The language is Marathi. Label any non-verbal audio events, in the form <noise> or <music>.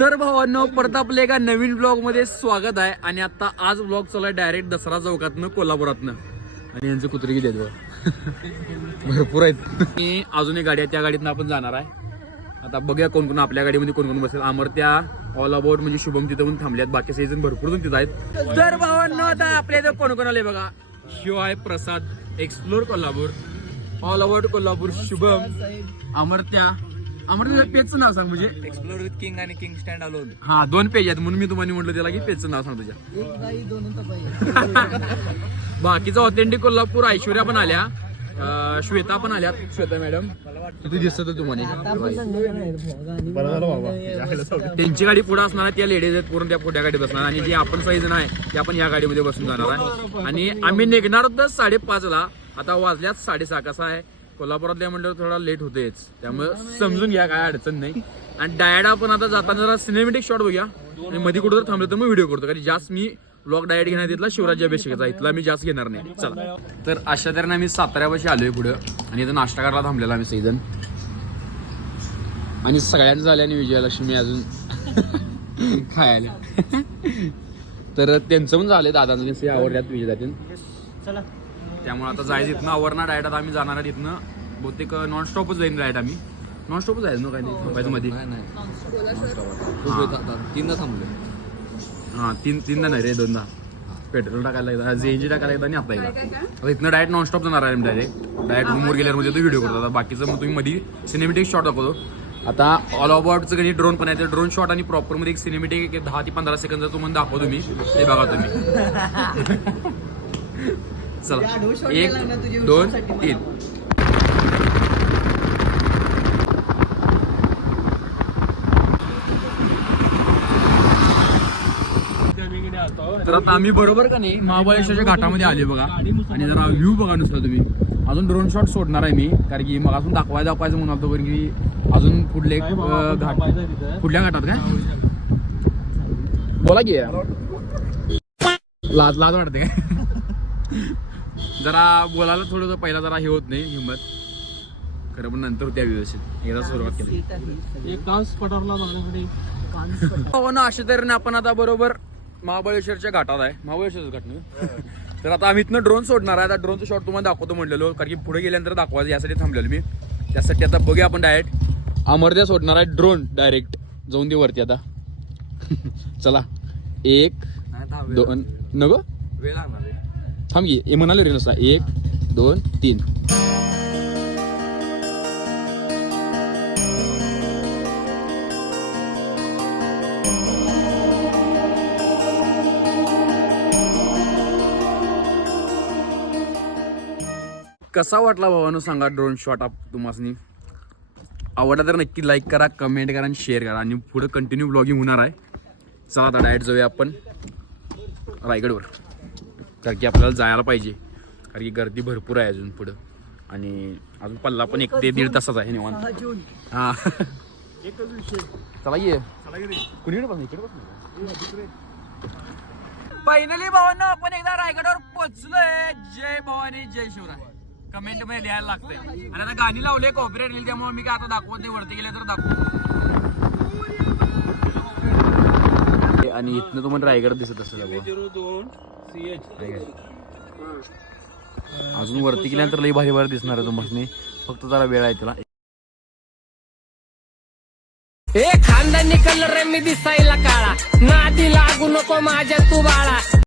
तर भावांनो परत आपल्या एका नवीन ब्लॉगमध्ये स्वागत आहे. आणि आता आज ब्लॉग चालू आहे डायरेक्ट दसरा चौकातनं कोल्हापुरातनं. आणि यांचं कुत्रे किती आहेत <laughs> भरपूर आहेत. मी अजून एक गाडी आहे त्या गाडीतनं आपण जाणार आहे. आता बघूया कोण कोण आपल्या गाडीमध्ये कोण कोण बसेल. अमरत्या ऑल अबाउट म्हणजे शुभम तिथं पण थांबल्यात. बाकी सगळे जण भरपूर जण तिथं आहेत. तर भावांनो आता आपल्या इथं कोण कोण आले बघा. शिव आहे Prasad explore Kolhapur. All about Kolhapur Shubham Amartya Amartya पेजचं नाव सांग म्हणजे. एक्सप्लोर विथ किंग आणि किंग स्टँड अलोन हा दोन पेज आहेत. म्हणून मी तुम्हाला म्हटलं त्याला की पेजचं नाव सांग तुझ्या. <laughs> बाकीचा ऑथेंटिक कोल्हापूर ऐश्वर्या पण आल्या. अं, श्वेता पण आल्या श्वेता मॅडम. तू दिसत तुम्हाला? त्यांची गाडी पुढे असणार आहे त्या लेडीज आहेत. पूर्ण त्या पुढ्या गाडीत बसणार. आणि जे आपण सगळे जण आहे ते आपण या गाडीमध्ये बसून जाणार आहे. आणि आम्ही निघणार होतो साडेपाचला. आता वाजल्यात साडेसहा. कसा आहे? कोल्हापुरातल्या म्हणल्यावर थोडा लेट होतेच. त्यामुळे समजून घ्या काय अडचण नाही. आणि डायडा आपण आता जाताना जरा सिनेमॅटिक शॉट बघूया. आणि मध्ये कुठं जर थांबलं तर मग व्हिडिओ करतो. कारण जास्त मी ब्लॉग डायट घेण्यात इथला शिवराज्य अभिषेकाचा. इथला मी जास्त घेणार नाही. चला. तर अशा तऱ्हेने आम्ही साताऱ्यापाशी आलोय पुढं. आणि इथं नाश्ता करायला थांबलेला आम्ही सीझन आणि सगळ्यांचं झाले आणि विजयालक्ष्मी अजून <laughs> खायला. <laughs> तर त्यांचं पण झालंय. दादांचं आवडल्यात विजय चला. त्यामुळे आता जायचं इथनं आवरणार डायट आता आम्ही जाणार आहे इथनं. बहुतेक नॉन स्टॉपच जाईन डायट आम्ही. नॉन स्टॉपच जायचं ना काही नाही मध्ये तीनदा थांबलो हा तीन तीनदा नाही रे दोनदा. पेट्रोल टाकायला एकदा जेएनजी टाकायला एकदा आणि आता एकदा. आता इथनं डायरेक्ट नॉन स्टॉप जाणार आहे डायरेक्ट डायरेक्ट रूमवर गेल्यावर म्हणजे तो व्हिडिओ करतो. आता बाकीचं मग तुम्ही मध्ये सिनेमॅटिक शॉट दाखवतो. आता ऑल अबाउटचं काही ड्रोन पण आहे. ते ड्रोन शॉट आणि प्रॉपरमध्ये एक सिनेमॅटिक एक दहा ते पंधरा सेकंदचा तुम्हाला दाखवतो मी. ते बघा तुम्ही. <laughs> चला. एक दोन तीन. तर आता आम्ही बरोबर का नाही महाबळेश्वरच्या घाटामध्ये आले बघा. आणि जरा व्ह्यू बघा नुसता तुम्ही. अजून ड्रोन शॉट सोडणार आहे मी कारण की मग अजून दाखवायला दाखवायचं म्हणून होतो कारण की अजून पुढले अं, घाट कुठल्या घाटात काय? बोला की. लाज लाज वाटते काय? <laughs> जरा बोलायला थोडं पहिला जरा हे होत नाही हिंमत. खरं पण नंतर त्या व्यवस्थित. एकदा सुरुवात केली. एक डान्स माझ्याकडे. हो ना अशा तऱ्हेने आपण आता बरोबर महाबळेश्वरच्या घाटात आहे. महाबळेश्वरच्या घाट ना तर आता आम्ही इथनं ड्रोन सोडणार आहे. आता ड्रोनचं शॉट तुम्हाला दाखवतो म्हणलेलो. कारण की पुढे गेल्यानंतर दाखवायचं यासाठी थांबलेलो मी. त्यासाठी आता बघूया आपण डायरेक्ट अमरद्या सोडणार आहे ड्रोन डायरेक्ट जाऊन दे वरती आता. <laughs> चला. एक दोन नको? वेळ लागणार. थांब ये म्हणाले रे नसता. एक दोन तीन. कसा वाटला भावानो? सांगा ड्रोन शॉट आप तुम्हाला आवडला तर नक्की लाईक करा कमेंट करा आणि शेअर करा. आणि पुढे कंटिन्यू ब्लॉगिंग होणार आहे. चला आता डायरेक्ट जाऊया आपण रायगडवर. कारण की आपल्याला जायला पाहिजे. कारण की गर्दी भरपूर आहे अजून पुढं. आणि अजून पल्ला पण एक ते दीड तासाचा आहे निवांत. हा. चला ये. कुणीकडे बस इकडे बस फायनली भावांना आपण एकदा रायगडावर पोहोचलोय जय भवानी जय शिवराय. कमेंटमध्ये लिहायला लागतंय. आणि आता गाणी लावले कॉपरेट येईल त्यामुळे मी काय आता दाखवत नाही वरती गेले तर दाखवू. आणि इथनं तुम्हाला रायगड दिसत असेल झिरो दोन सी एच अजून वरती गेल्यानंतर लई भारी भारी दिसणार आहे तुम्हाला. फक्त जरा वेळ आहे त्याला ए खानदानी रे मी दिसायला काळा. नादी लागू नको माझ्या तू बाळा.